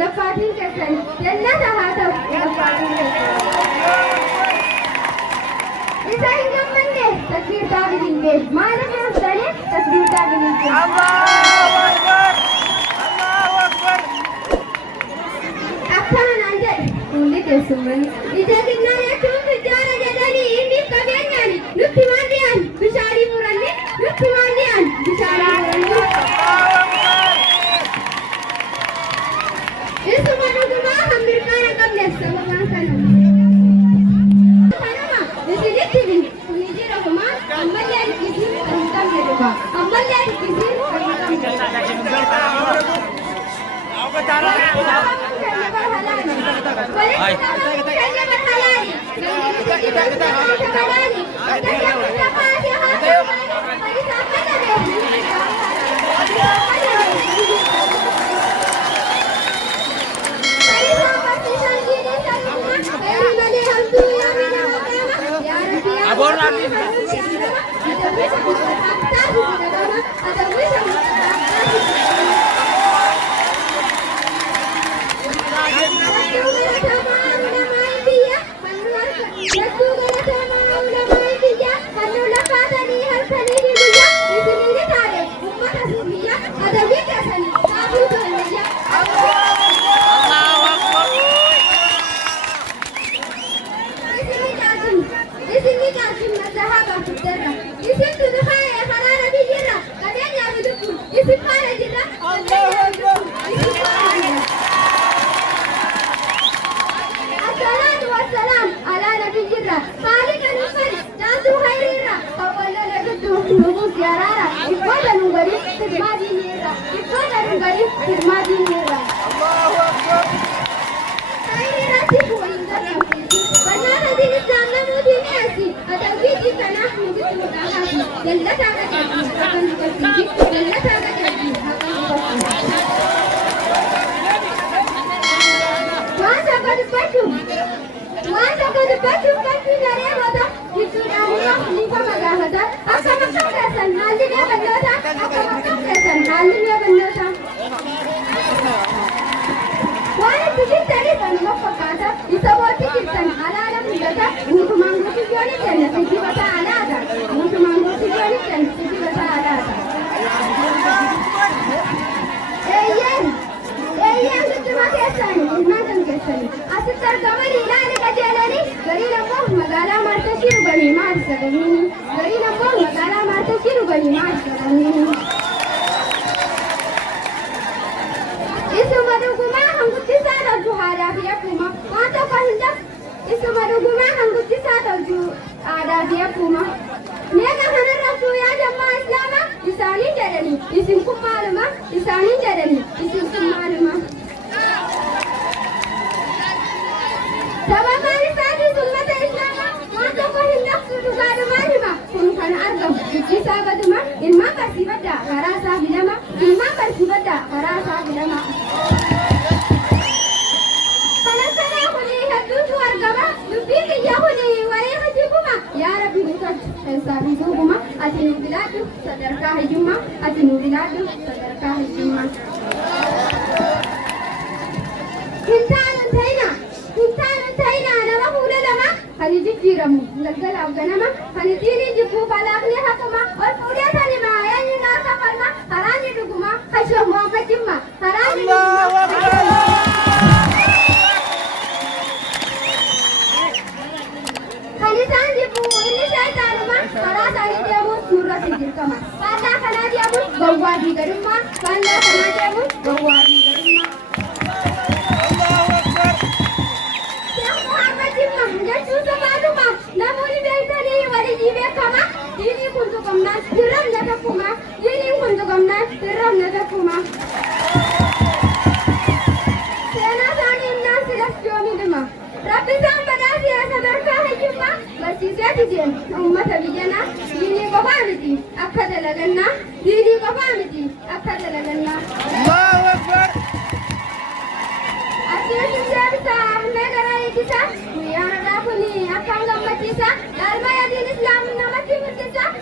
Ulafaatiin keessan jannata haa ta'u ulafaatiin keessan. Isa hin gammanne tasbiirtaa bilillee maaliif haftanii tasbiirtaa bilillee. Allahu Akbar! Allahu Akbar! Akkana naan jedhe fuulli keessummaani. Ija xinnaan jechuun tujjaara jedhanii inni qabeenyaani nutti waan dhi'aan bishaanii muranni nutti waan dhi'aan bishaanii muranni. Isuma dhugumaa kan mirkaana qabneef sababaan kana. Kanuma isinitti bin kuni jira kumaa ammallee dhikkisiin kan hin qabne dhuga. Ammallee dhikkisiin kan hin qabne.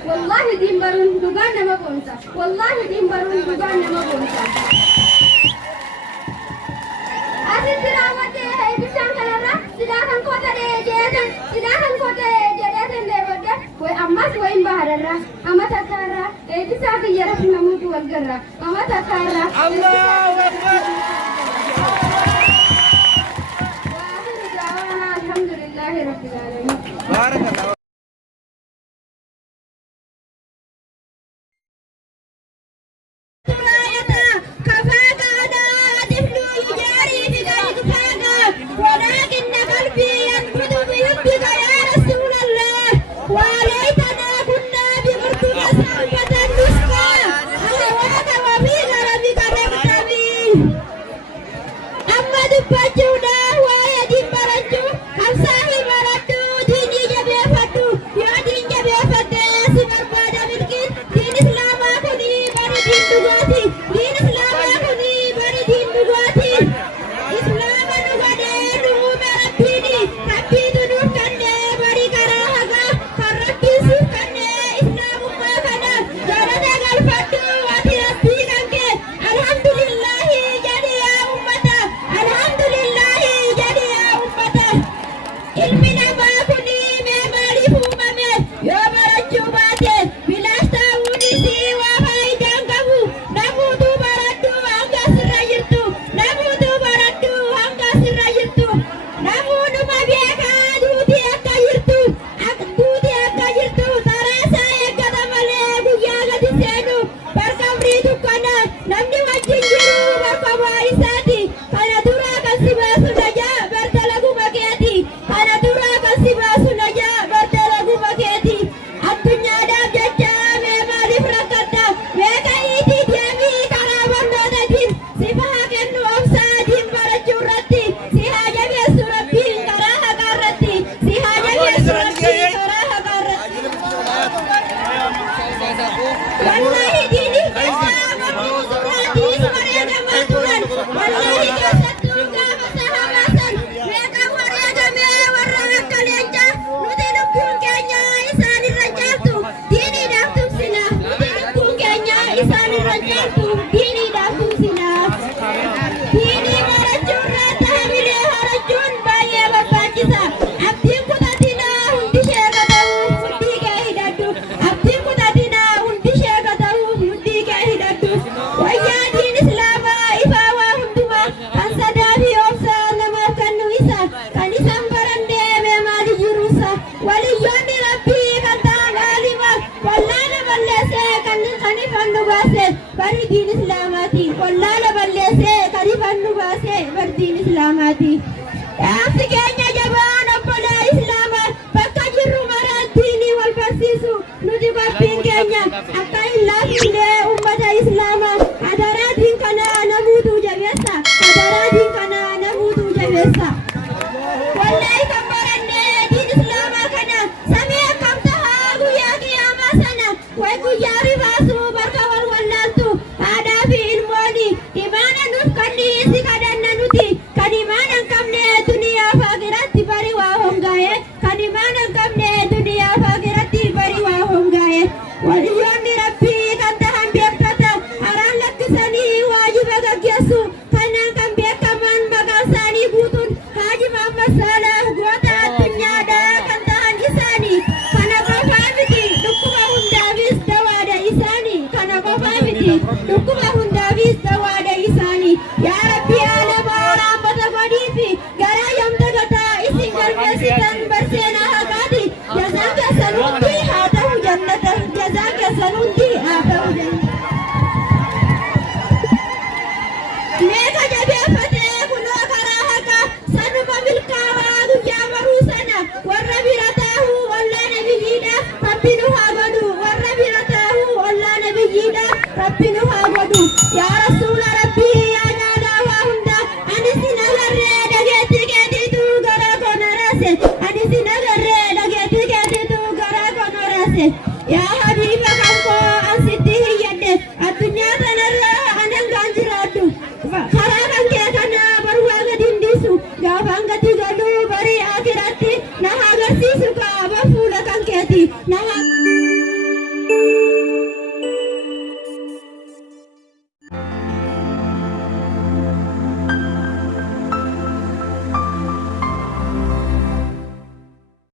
Wallahi din barun dugaan nama bonsa. Wallahi din barun dugaan nama bonsa. garra amata karra edisa kiyara namutu wal garra amata karra Allahu Akbar. alhamdulillahi rabbil alamin. Barakallah. ولكن قلبي ينبض بحبك يا رسول الله وليتنا كنا بمرتبة صحبة النسخة أهواك وفي غربك نبتغي أما دبجونا ويدي برجو خمساه برجو ديني جبيفتو يا دين جبيفتو سمر بعد ملكين دين إسلام أكوني بني دين دغاتي دين إسلام أكوني بني دين دغاتي إسلام Ya Habibah Kamko